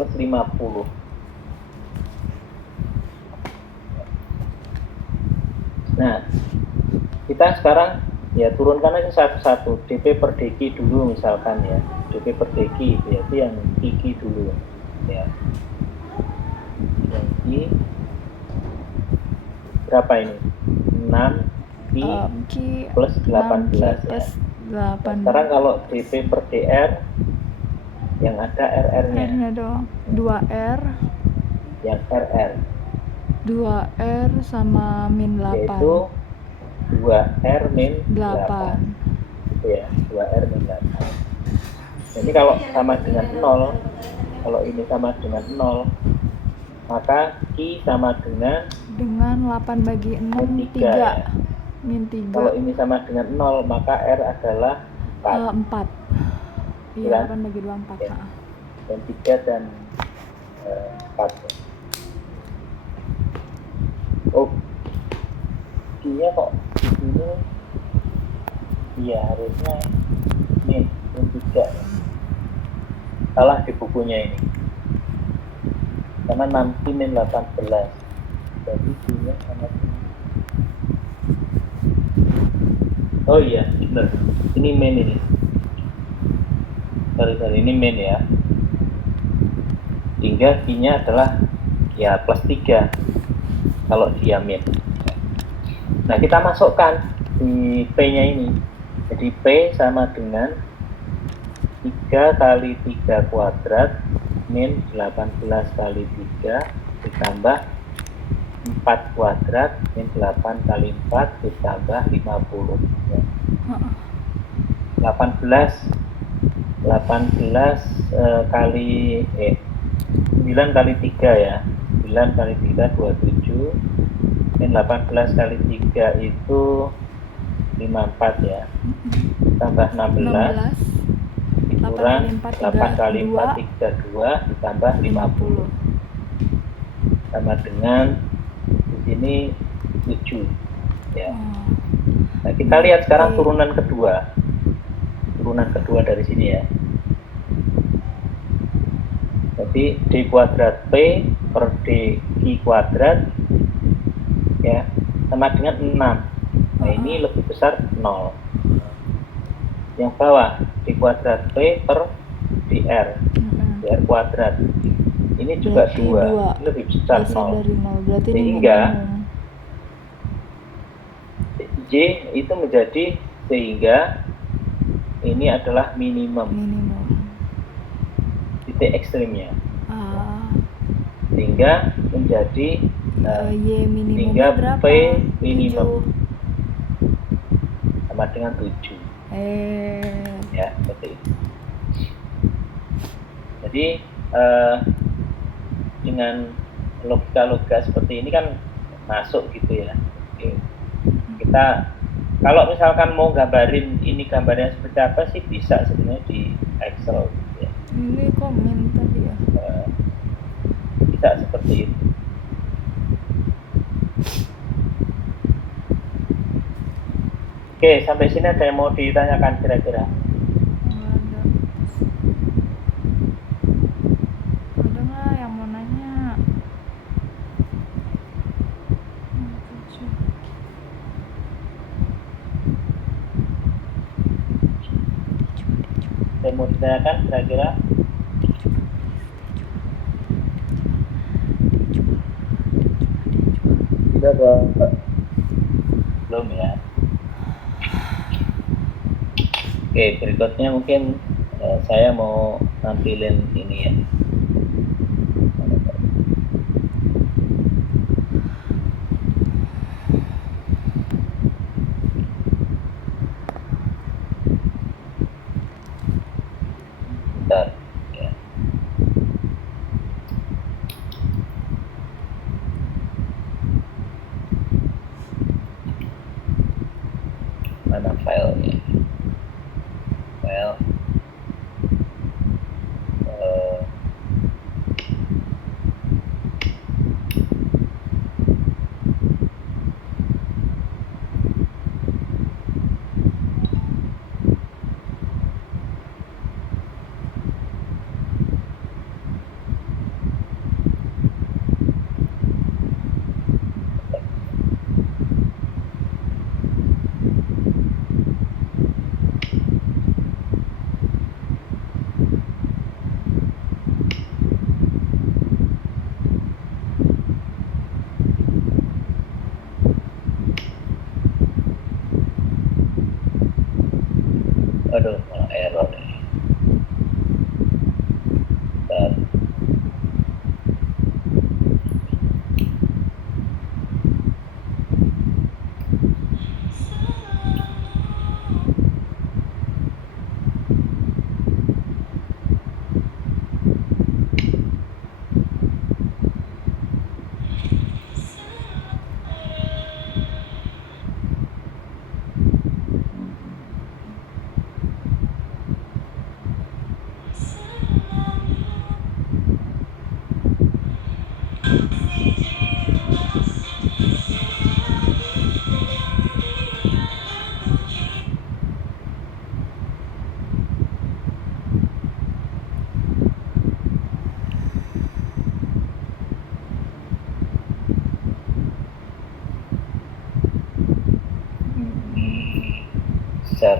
plus 50. Nah, kita sekarang ya turunkan aja satu-satu. DP per DQ dulu misalkan ya. DP per DQ berarti yang QQ dulu ya. Yang Q berapa ini? 6 Q plus 18 ya. Nah, sekarang kalau DP per DR yang ada RR-nya. R-nya doang. 2R. Yang RR. 2R sama min 8. Yaitu 2R min 8. Gitu ya, 2R min 8. Jadi kalau sama dengan 0, kalau ini sama dengan 0, maka Q sama dengan 8 bagi 6, 3. Ya. Min 3. Kalau ini sama dengan 0, maka R adalah 4. 4. Iya, 8 bagi 2, 4. Ya. Dan 3 dan 4. Oh, Q-nya kok ini? Iya, harusnya min 3. Salah di bukunya ini. Karena 6 Q min 18. Jadi Q-nya sama dengan... Oh iya, benar. Ini min ini. Sorry, ini min ya. Sehingga Q-nya adalah ya plus 3 kalau dia min. Nah, kita masukkan di P-nya ini. Jadi P sama dengan 3 kali 3 kuadrat min 18 kali 3 ditambah 4 kuadrat min 8 kali 4 ditambah 50 ya. 18 kali 9 kali 3 ya. 9 kali 3 27 min 18 kali 3 itu 54 ya. Tambah 16 dikurang 8 kali 4 32 ditambah 50 sama dengan di sini 7 ya. Nah, kita lihat sekarang turunan kedua dari sini ya. Jadi D kuadrat P per DQ kuadrat ya sama dengan 6. Nah, ini lebih besar 0. Yang bawah D kuadrat P per DR kuadrat ini juga 2. Ini lebih besar 0. Sehingga J itu menjadi sehingga ini adalah minimum. Titik ekstrimnya. Sehingga menjadi Y minimum sehingga berapa? P minimum 7. Sama dengan 7. Ya, seperti itu. Jadi dengan logika seperti ini kan masuk gitu ya. Oke. Kita kalau misalkan mau gambarin ini gambarnya seperti apa sih bisa sebenarnya di Excel gitu ya. Ini komen tadi ya. Bisa seperti itu. Oke, sampai sini ada yang mau ditanyakan kira-kira? Ada nggak yang mau nanya? Saya mau ditanyakan kira-kira? Sudah belum ya? Oke, berikutnya mungkin saya mau nampilin ini ya. Bentar ya. Mana filenya? File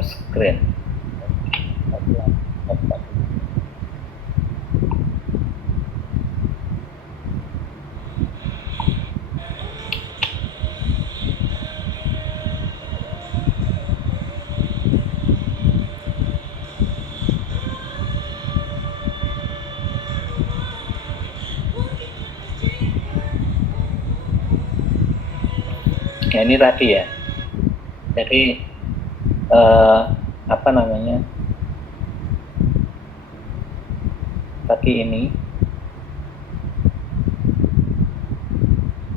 share screen. Ya, ini tadi ya. Jadi apa namanya? Tadi ini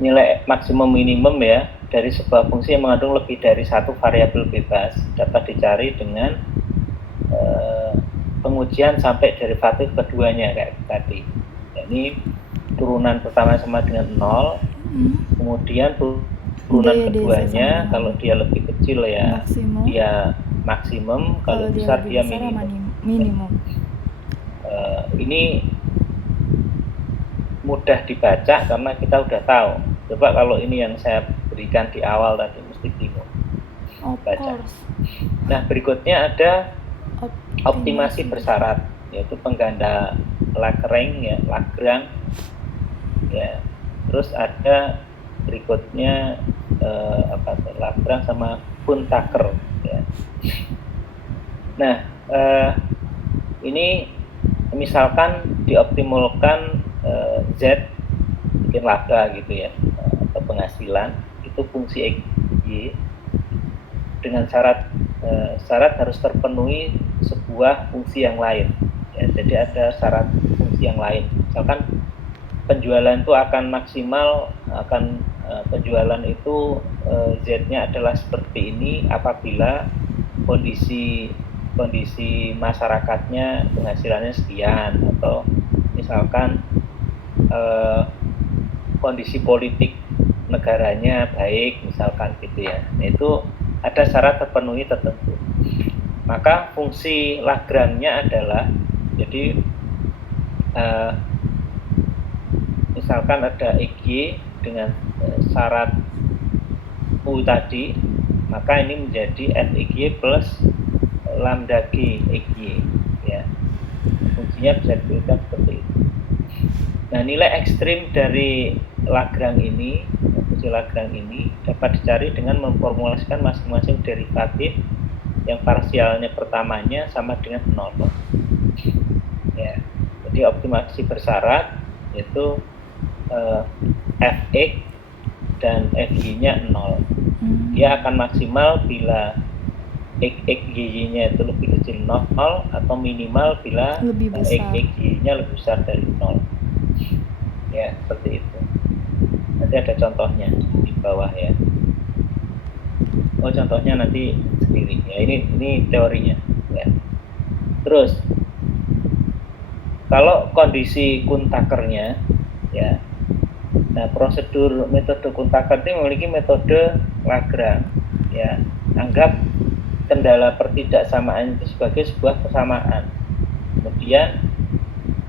nilai maksimum minimum ya dari sebuah fungsi yang mengandung lebih dari satu variabel bebas dapat dicari dengan pengujian sampai derivatif keduanya kayak tadi. Ini turunan pertama sama dengan 0, kemudian turunan keduanya kalau dia lebih kecil ya maksimum, dia maksimum, kalau besar dia minimum. Ini mudah dibaca karena kita udah tahu. Coba kalau ini yang saya berikan di awal tadi mesti bingung baca. Nah, berikutnya ada optimasi bersyarat, yaitu pengganda Lagrange ya. Terus ada berikutnya Lagrange sama Kuhn-Tucker ya. Nah, ini misalkan dioptimalkan Z bikin laba gitu ya, atau penghasilan itu fungsi XY dengan syarat harus terpenuhi sebuah fungsi yang lain ya. Jadi ada syarat fungsi yang lain, misalkan penjualan itu akan maksimal, penjualan itu Z-nya adalah seperti ini apabila kondisi masyarakatnya penghasilannya sekian, atau misalkan kondisi politik negaranya baik misalkan gitu ya. Nah, itu ada syarat terpenuhi tertentu. Maka fungsi Lagrange-nya adalah, jadi misalkan ada XY dengan syarat U tadi, maka ini menjadi FXY plus lambda G XY ya. Fungsinya bisa diberikan seperti itu. Nah, nilai ekstrim dari fungsi Lagrange ini dapat dicari dengan memformulasikan masing-masing derivatif yang parsialnya pertamanya sama dengan 0 ya. Jadi optimasi bersyarat yaitu Fx dan Fy-nya 0. Dia akan maksimal bila XY-nya itu lebih kecil 0 atau minimal bila XY-nya lebih besar dari 0 ya, seperti itu. Nanti ada contohnya di bawah ya. Contohnya nanti sendiri ya. Ini teorinya ya. Terus kalau kondisi Kuhn-Tucker-nya ya. Nah, prosedur metode Kuhn-Tucker itu memiliki metode Lagrange ya. Anggap kendala pertidaksamaan itu sebagai sebuah kesamaan. Kemudian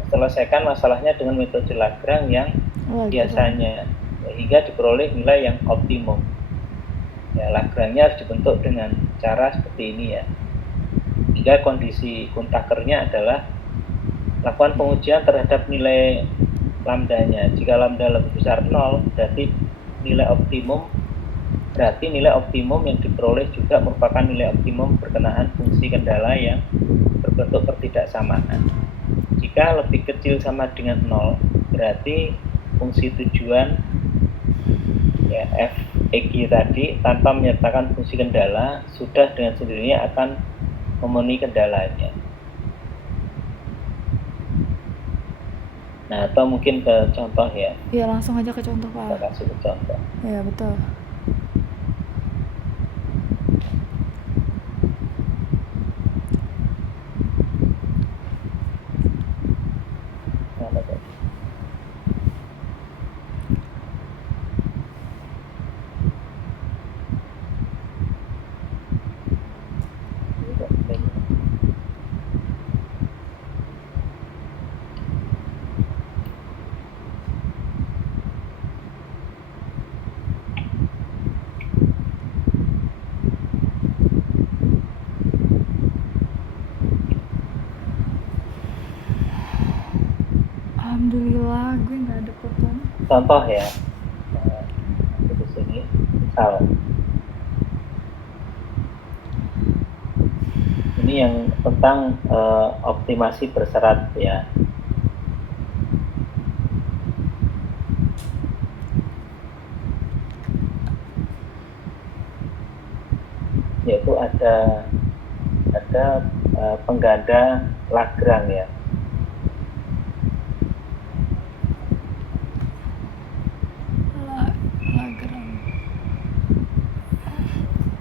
selesaikan masalahnya dengan metode Lagrange yang biasanya hingga diperoleh nilai yang optimum. Ya, Lagrange-nya harus dibentuk dengan cara seperti ini ya. Hingga kondisi Kuhn-Tucker-nya adalah lakukan pengujian terhadap nilai lambdanya. Jika lambda lebih besar 0, berarti nilai optimum yang diperoleh juga merupakan nilai optimum berkenaan fungsi kendala yang berbentuk pertidaksamaan. Jika lebih kecil sama dengan 0, berarti fungsi tujuan ya Fxy tadi tanpa menyertakan fungsi kendala sudah dengan sendirinya akan memenuhi kendalanya. Nah, atau mungkin ke contoh ya. Iya, langsung aja ke contoh, Pak. Kita kasih ke contoh. Iya, betul. contoh ya, di sini misal ini yang tentang optimasi berserat ya. Yaitu ada pengganda Lagrange ya. Lagrange.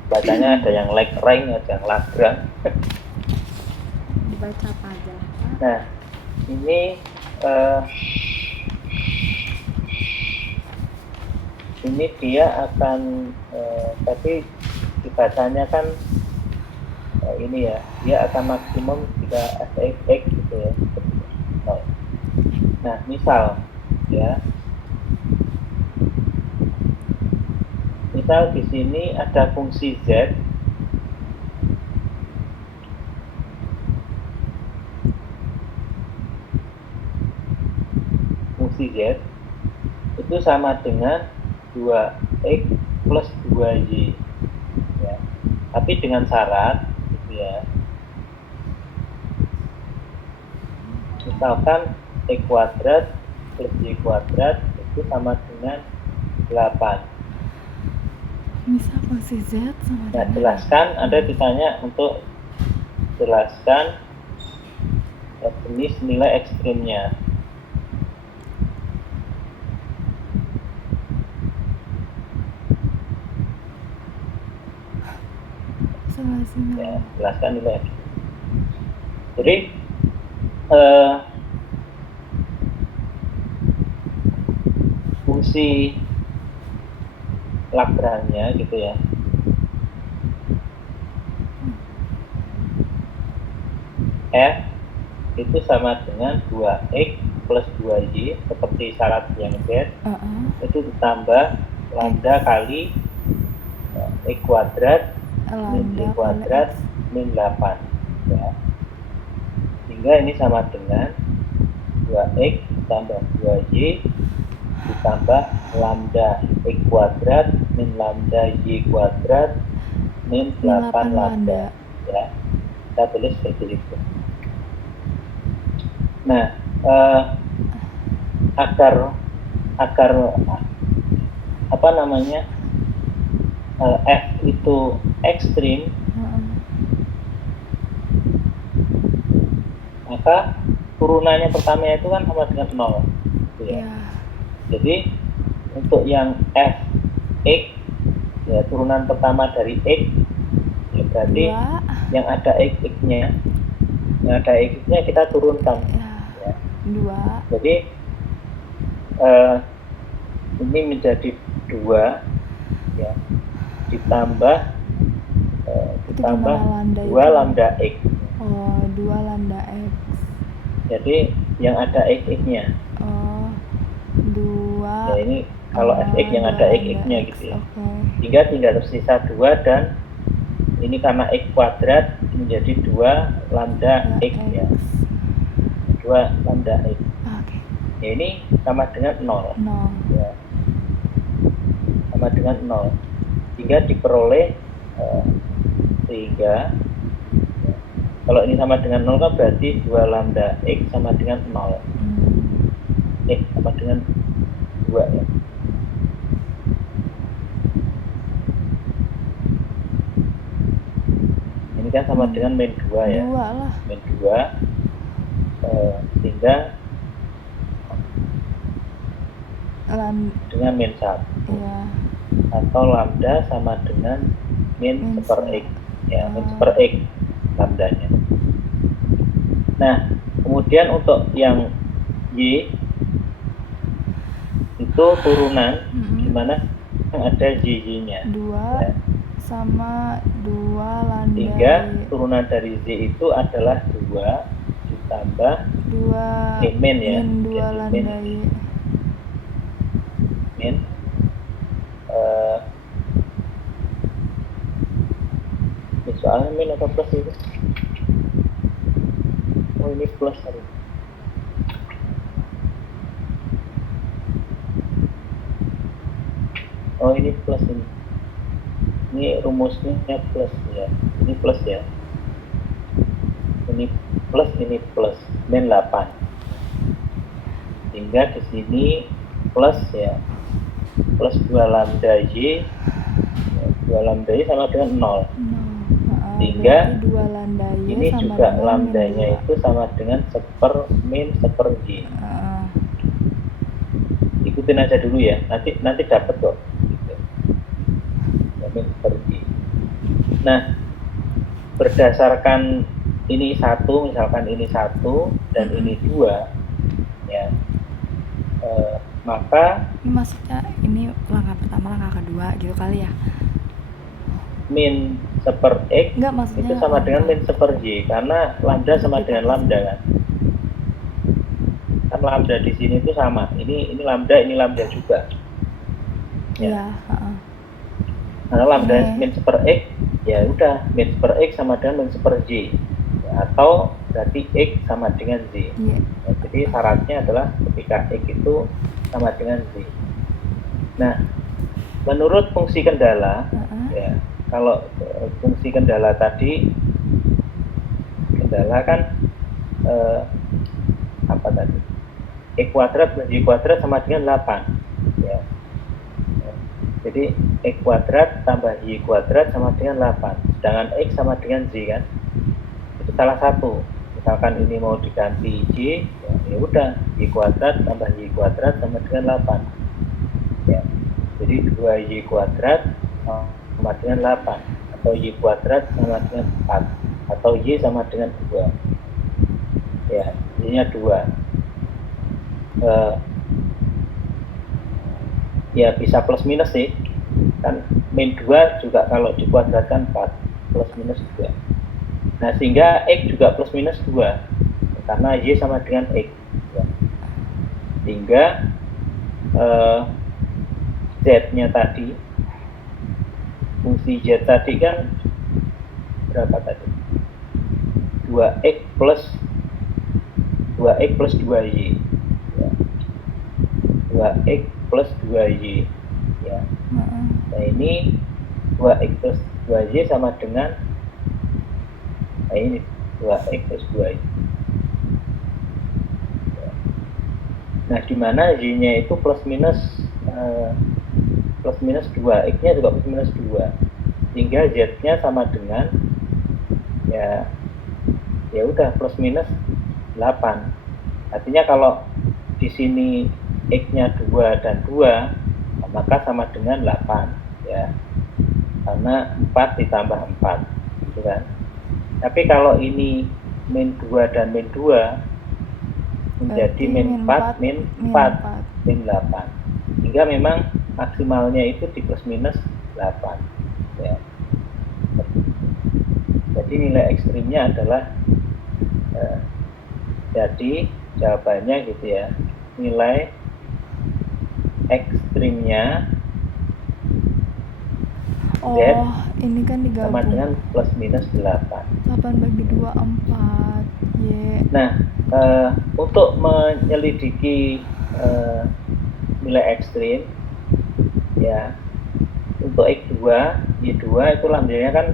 Bacanya ada yang Lagrange, ada yang Lagrange. Dibaca apa aja? Nah, ini dia akan tapi dibacanya kan ini ya, dia akan maksimum jika f(x) gitu ya. Nah, misal ya, misal di sini ada fungsi z itu sama dengan 2x plus 2y ya. Tapi dengan syarat gitu ya, misalkan x kuadrat plus y kuadrat itu sama dengan 8. Misal fungsi Z sama Nah, dengan jelaskan, Anda ditanya untuk jelaskan jenis nilai ekstrimnya. Ya, jelaskan nilai ekstrim. Jadi fungsi Lagrange gitu ya, f itu sama dengan 2x plus 2y seperti syarat yang z, itu ditambah lambda kali x kuadrat min y kuadrat min 8 ya. Sehingga ini sama dengan 2x ditambah 2y ditambah lambda x kuadrat min lambda y kuadrat min 8 lambda ya. Kita tulis seperti itu. Nah, agar apa namanya, f itu ekstrim, maka turunannya pertamanya itu kan sama dengan 0 gitu ya. Jadi untuk yang f(x) ya, turunan pertama dari x ya, berarti yang ada x-nya kita turunkan ya. 2. Jadi ini menjadi 2 ya, ditambah 2 lambda x. Oh, 2 lambda x. Jadi yang ada x-nya. Oh, 2. Ya, ini kalau fx yang ada x-nya gitu ya. Okay. Tinggal tersisa 2 dan ini karena x kuadrat menjadi 2 lambda x ya. 2 lambda x. Okay. Ya, ini sama dengan 0. Ya. Sama dengan 0. Sehingga diperoleh sehingga ya, kalau ini sama dengan 0 kan berarti 2 lambda x sama dengan 0. X sama dengan 2 ya. Ini kan sama dengan min 2 ya. 2 lah. Min 2 sehingga dengan min 1 ya. Atau lambda sama dengan min seper x ya, min seper x lambdanya. Nah, kemudian untuk yang y itu turunan dimana ada y-nya 2 ya. Sama 2 lambda Sehingga turunan dari z itu adalah 2 ditambah 2 min ya, min 2 lambda y. Min soalnya min atau plus itu? Oh, ini plus tadi. Oh, ini plus ini. Ini rumusnya plus ya. Ini plus ya. Ini plus min 8. Sehingga di sini plus ya. Plus 2 lambda y. Ya, 2 lambda y sama dengan 0. Sehingga berarti 2 lambda y ini sama juga dengan lambdanya min 2. itu sama dengan min 1 y. Ikutin aja dulu ya, nanti dapat kok gitu. Min 1 y. Nah, berdasarkan ini 1, misalkan ini 1 dan ini 2 ya, maka Ini maksudnya ini langkah pertama, langkah kedua gitu kali ya? min 1/x Enggak, maksudnya itu sama dengan min 1/y karena lambda sama dengan lambda kan. Kan lambda di sini itu sama. Ini lambda juga. Iya, Karena lambda min 1/x ya udah min 1/x sama dengan min 1/y. Ya, atau berarti x sama dengan z. Iya. Ya, jadi syaratnya adalah ketika x itu sama dengan z. Nah, menurut fungsi kendala ya, kalau fungsi kendala tadi, kendala kan apa tadi? X kuadrat plus y kuadrat sama dengan 8 ya. Jadi x kuadrat tambah y kuadrat sama dengan 8. Sedangkan x sama dengan z kan. Itu salah satu. Misalkan ini mau diganti y, ya udah y kuadrat tambah y kuadrat sama dengan 8. Ya. Jadi 2y kuadrat sama dengan 8 atau y kuadrat sama dengan 4 atau y sama dengan 2. Ya, y-nya 2. Ya bisa plus minus sih. Kan min 2 juga kalau dikuadratkan 4 plus minus 2. Nah, sehingga x juga plus minus 2 karena y sama dengan x ya. Sehingga z-nya tadi, fungsi z tadi kan berapa tadi? 2x plus 2y ya. 2x plus 2y ya. Nah, ini 2x plus 2y sama dengan ini 2x plus 2y. Nah, di mana y-nya itu plus minus 2, x-nya juga plus minus 2. Sehingga z-nya sama dengan ya udah plus minus 8. Artinya kalau di sini x-nya 2 dan 2, maka sama dengan 8 ya. Karena 4 ditambah 4 gitu kan. Tapi kalau ini min 2 dan min 2 menjadi min 4, min 4, min 8. Hingga memang maksimalnya itu di plus minus 8 ya. Jadi nilai ekstrimnya adalah jadi jawabannya gitu ya, nilai ekstrimnya Z ini kan digabung sama dengan plus minus 8. 8 bagi 2 4 y. Nah, untuk menyelidiki nilai ekstrim ya, untuk x2, y2 itu lambdanya kan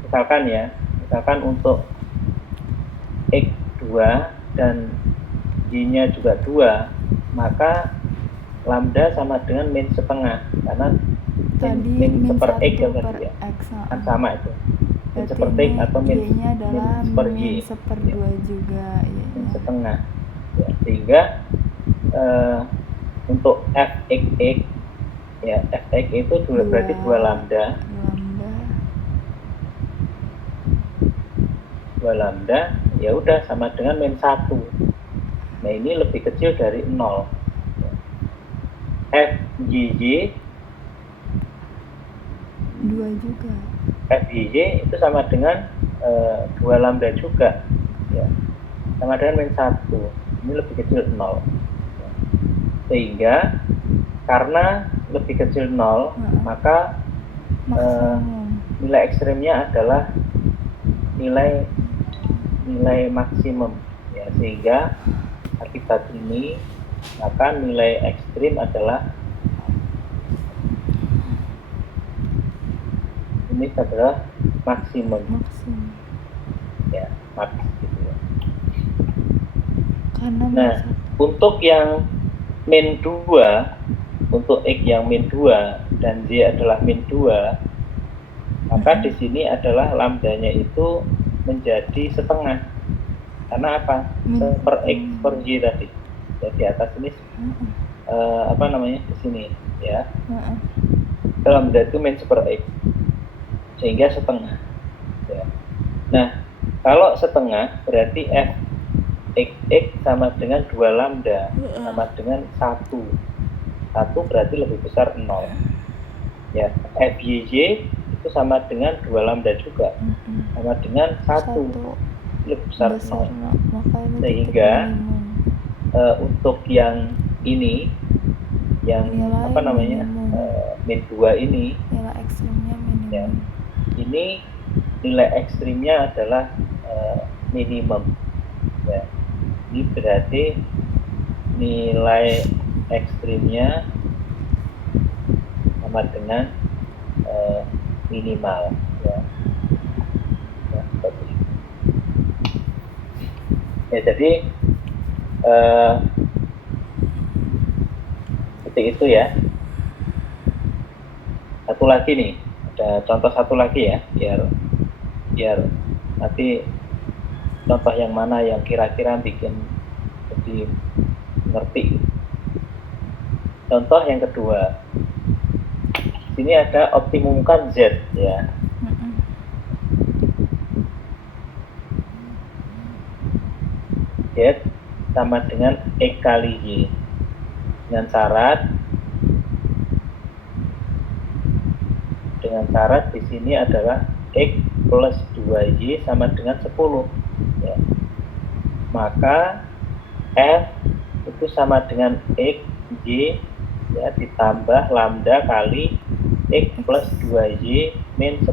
misalkan untuk x2 dan y-nya juga 2, maka lambda sama dengan min setengah karena tadi min 1/x per tadi ya. x Kan sama itu. Min berarti 1/x atau min y-nya adalah min 1/2 juga min y-nya. setengah ya. Sehingga untuk fxx ya, fx itu berarti 2 lambda. 2 lambda ya udah sama dengan min 1. Nah, ini lebih kecil dari 0. Fyy 2 juga. Fyy itu sama dengan 2 lambda juga ya. Sama dengan min 1. Ini lebih kecil 0. Sehingga karena lebih kecil 0, maka nilai ekstrimnya adalah nilai maksimum ya. Sehingga akibat ini maka nilai ekstrim adalah ini adalah maksimum maksimum. ya, max gitu ya. Karena Nah, untuk yang min 2, untuk X yang min 2 dan Y adalah min 2, maka di sini adalah lambdanya itu menjadi setengah. Karena apa? Per X per Y tadi. Ya, di atas ini apa namanya? Di sini ya. Lambda itu min per X. Sehingga setengah. Ya. Nah, kalau setengah berarti F XX sama dengan 2 lambda sama dengan 1 berarti lebih besar 0 ya. FYY itu sama dengan 2 lambda juga sama dengan 1 lebih besar 0 sehingga untuk yang ini yang nilai apa namanya min 2 ini nilai ekstrimnya minimum ya, ini nilai ekstrimnya adalah minimum ya. Ini berarti nilai ekstrimnya sama dengan minimal ya. Ya, seperti itu. Ya, jadi seperti itu ya. Satu lagi nih, ada contoh satu lagi ya, biar nanti contoh yang mana yang kira-kira bikin jadi ngerti. Contoh yang kedua, sini ada optimumkan Z ya. Z sama dengan X kali Y dengan syarat di sini adalah X plus 2Y sama dengan 10 ya. Maka F itu sama dengan X Y ya ditambah lambda kali X plus 2Y min 10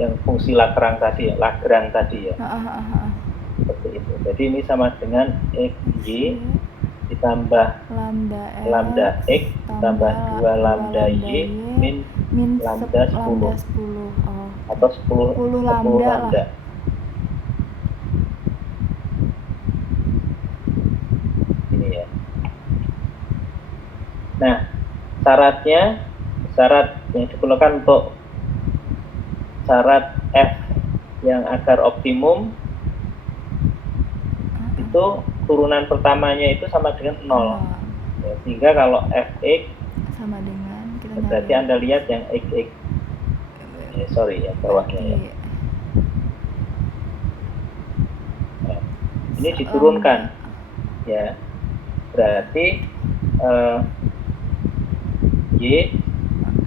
yang fungsi Lagrange tadi ya. Seperti itu. Jadi ini sama dengan X Y ditambah lambda X tambah 2 lambda Y min lambda 10 atau 10 lambda. Ini ya. Nah, syarat yang diperlukan untuk syarat F yang agar optimum itu turunan pertamanya itu sama dengan 0 ya, sehingga kalau Fx sama dengan kita berarti Anda lihat yang XX yang bawahnya ya. Nah, ini diturunkan ya, berarti Y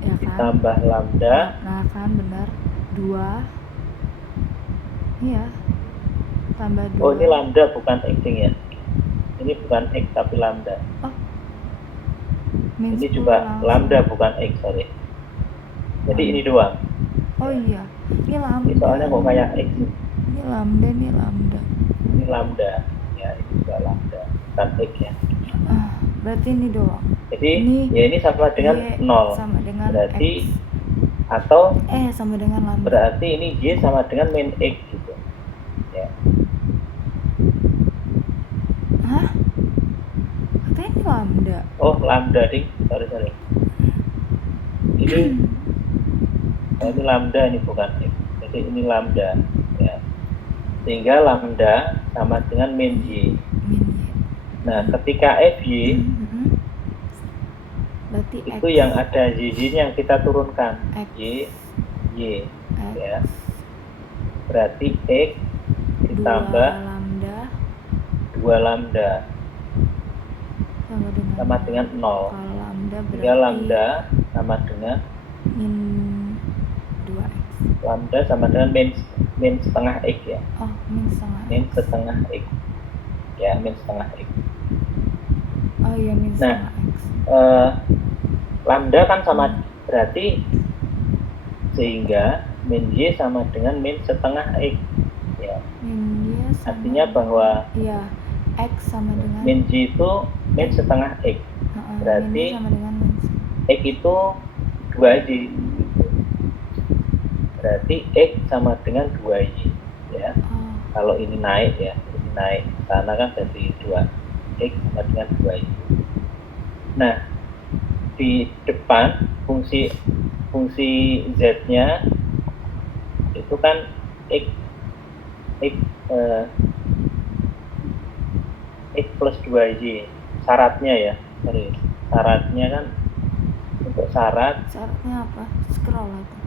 ya kan? Ditambah lambda. Nah kan benar 2 iya tambah 2. Oh ini lambda bukan X ya, ini bukan X tapi lambda. Ini juga lambda bukan X sorry. Jadi ini doang. Oh iya ini lambda. Ini soalnya kok kayak X. Ini lambda Ini lambda ya, ini juga lambda bukan X ya. Berarti ini doang. Jadi ini sama dengan 0 sama dengan berarti X. Atau sama dengan lambda. Berarti ini Y sama dengan min X gitu ya. Hah? Katanya ini lambda. Oh lambda ding, sorry. Ini ini lambda, ini bukan X. Jadi ini lambda ya. Sehingga lambda sama dengan min Y. Nah ketika FY berarti itu X. yang ada Y-nya yang kita turunkan Y ya. Berarti X ditambah 2 lambda sama dengan 0. Sehingga lambda sama dengan min 2x. Lambda sama dengan min setengah X ya. Oh, min setengah X. Ya, min setengah X. Oh iya, min setengah X. Lambda kan sama berarti sehingga min Y sama dengan min setengah X ya. Min Y sama artinya bahwa iya, X sama dengan min Y itu min setengah X. Berarti sama dengan min X itu 2Y berarti X sama dengan 2Y ya. Oh, Kalau ini naik ya, ini naik sana kan jadi 2, X sama dengan 2Y. Nah, di depan fungsi Z-nya itu kan X plus 2Y syaratnya ya, sorry, syaratnya kan untuk syaratnya apa? Scroll atau?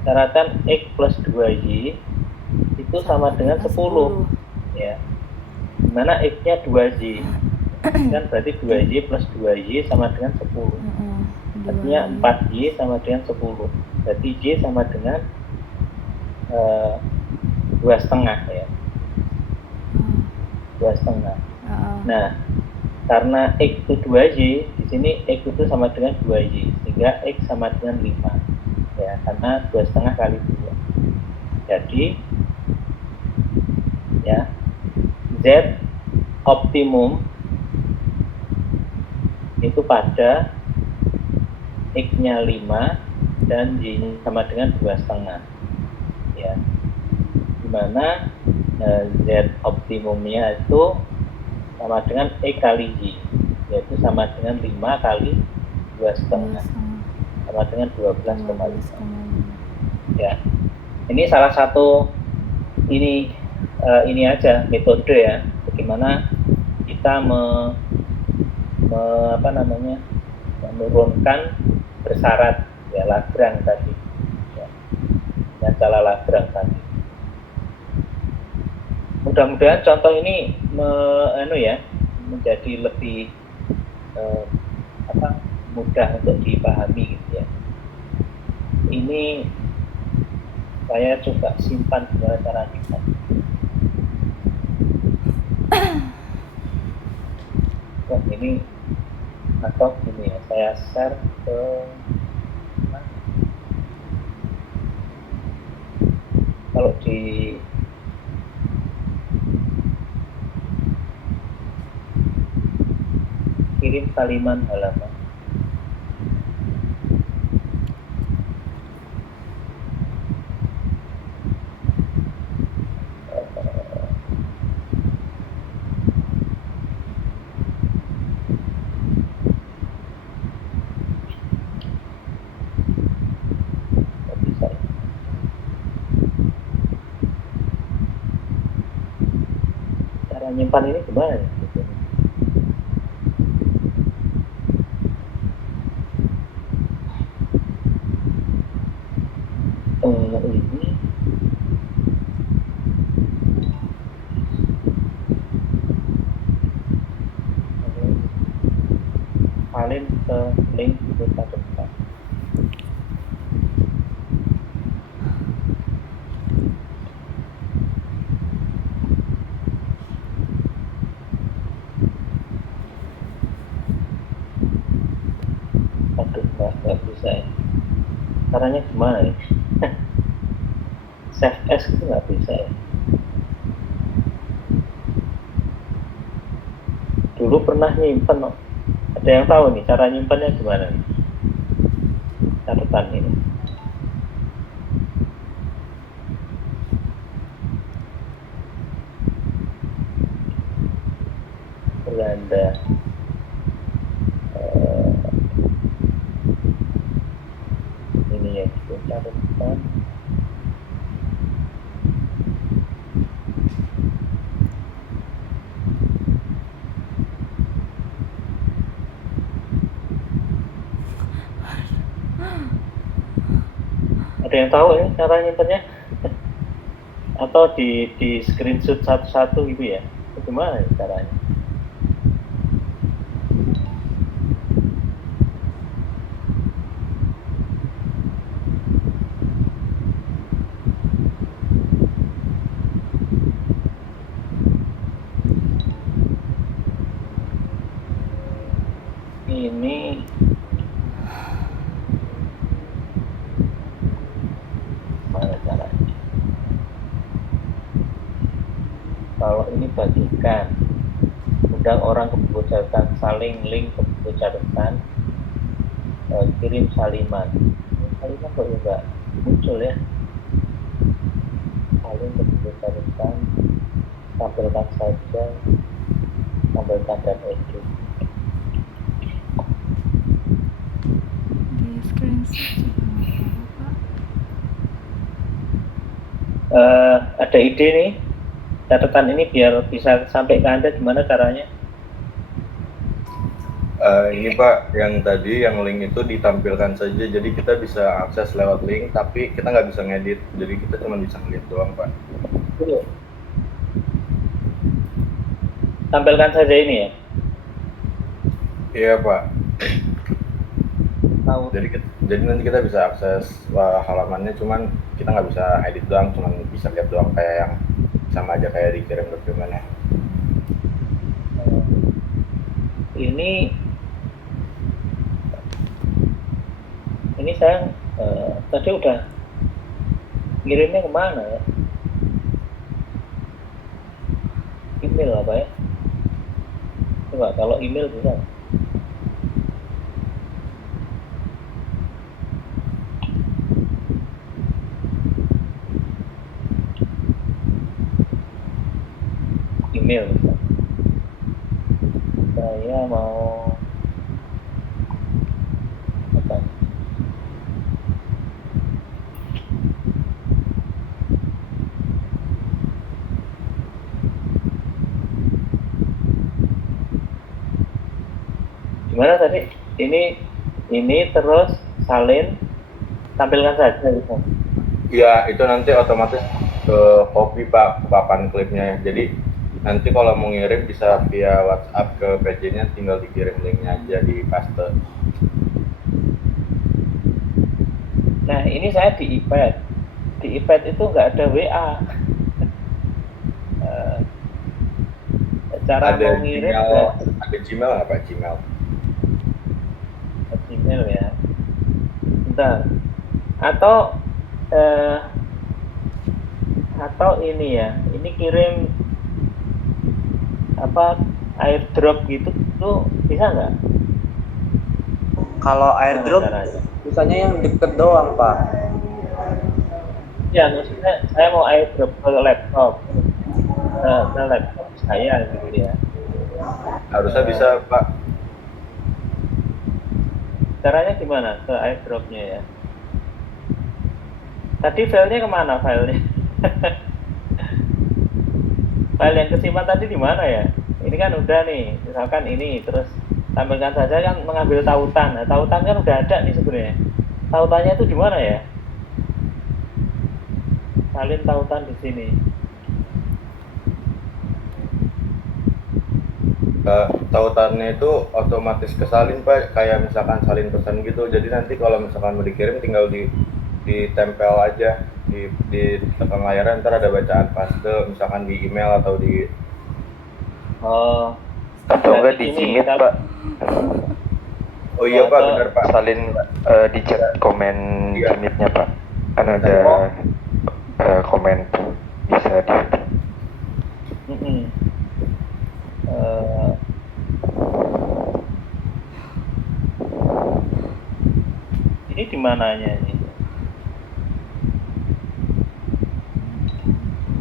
syaratan X plus 2Y itu sama dengan 10 ya, dimana X-nya 2Y kan berarti 2Y plus 2Y sama dengan 10, artinya 4Y sama dengan 10, berarti Y sama dengan 2,5 ya, 2,5. Nah, karena X itu 2Y, di sini X itu sama dengan 2Y, sehingga X sama dengan 5 ya, karena 2,5 kali 2. Jadi ya, Z optimum itu pada X-nya 5 dan Y-nya sama dengan 2,5 ya, dimana Z optimumnya itu sama dengan E kali Y, yaitu sama dengan 5 kali 2,5 sama dengan 12,5 ya. Ini salah satu ini aja metode ya, bagaimana kita menurunkan bersyarat ya, Lagrange tadi ya, dengan cara Lagrange tadi. Mudah-mudahan contoh ini menjadi lebih mudah untuk dipahami gitu ya. Ini saya coba simpan gimana caranya. Ini atau gini ya, saya share ke kalau di kirim salinan halaman. Cara nyimpan ini gimana ya? Ini salin ke link itu depan. Aduh, nggak bisa ya. Caranya gimana ya? Save as itu nggak bisa ya. Dulu pernah nyimpen, ada yang tahu nih cara nyimpennya gimana nih? Catatan ini. Belanda. Ini ya, catatan. Ada yang tahu ya cara nyimpennya? Atau di screenshot satu-satu gitu ya? Itu gimana ya caranya? Ini mana caranya? Kalau ini bagikan, undang orang ke buku catatan, saling link ke buku catatan, kirim salinan. Salinan kok enggak muncul ya. Salin berdasarkan tampilkan saja, tampilkan dan edit. Di screenshot juga nggak apa-apa, Ada ide nih, catatan ini biar bisa sampai ke Anda gimana caranya? Ini Pak, yang tadi yang link itu ditampilkan saja, jadi kita bisa akses lewat link, tapi kita nggak bisa ngedit, jadi kita cuma bisa ngeliat doang Pak. Tampilkan saja ini ya. Iya Pak. Tahu. Jadi nanti kita bisa akses halamannya, cuman kita nggak bisa edit doang, cuman bisa lihat doang kayak yang sama aja kayak dikirim dokumennya. Ini saya tadi udah ngirimnya kemana ya? Email apa ya? Coba kalau email bisa. Email bisa. Saya mau apa? Gimana tadi? Ini terus salin, tampilkan saja gitu. Iya, itu nanti otomatis ke copy Pak, ke papan klipnya. Jadi nanti kalau mau ngirim bisa via WhatsApp ke PJ-nya, tinggal dikirim linknya aja di paste. Nah ini saya di iPad. Di iPad itu nggak ada WA. Cara Ada mau ngirim ada Gmail nggak Pak? Gmail. Gmail ya. Bentar. Atau ini ya. Ini kirim apa airdrop gitu tuh bisa nggak? Kalau airdrop misalnya yang deket doang Pak. Ya maksudnya saya mau airdrop ke laptop saya gitu ya. Harusnya bisa Pak. Caranya gimana ke airdropnya ya? Tadi filenya kemana filenya? File yang kesimpan tadi di mana ya? Ini kan udah nih, misalkan ini terus tampilkan saja kan mengambil tautan. Nah, tautan kan udah ada nih sebenarnya. Tautannya itu di mana ya? Salin tautan di sini. Tautannya itu otomatis kesalin Pak, kayak misalkan salin pesan gitu. Jadi nanti kalau misalkan mau dikirim tinggal ditempel aja di tekan layarnya, ntar ada bacaan paste misalkan di email atau di atau enggak di Gmeet Pak. Oh iya Pak, benar Pak. Salin di chat komen Gmeetnya Pak, kan ada komen tuh bisa di ini di mananya ini?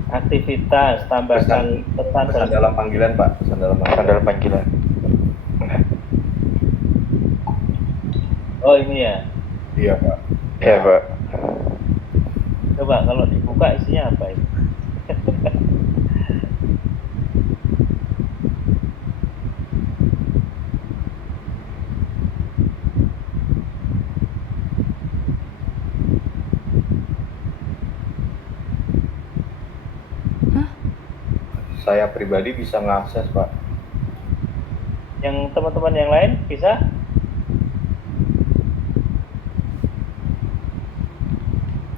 Aktivitas, tambahkan pesan dalam panggilan Pak, pesan dalam panggilan. Oh ini ya? Iya Pak. Iya Pak. Coba kalau dibuka isinya apa itu? Saya pribadi bisa ngakses Pak. Yang teman-teman yang lain bisa?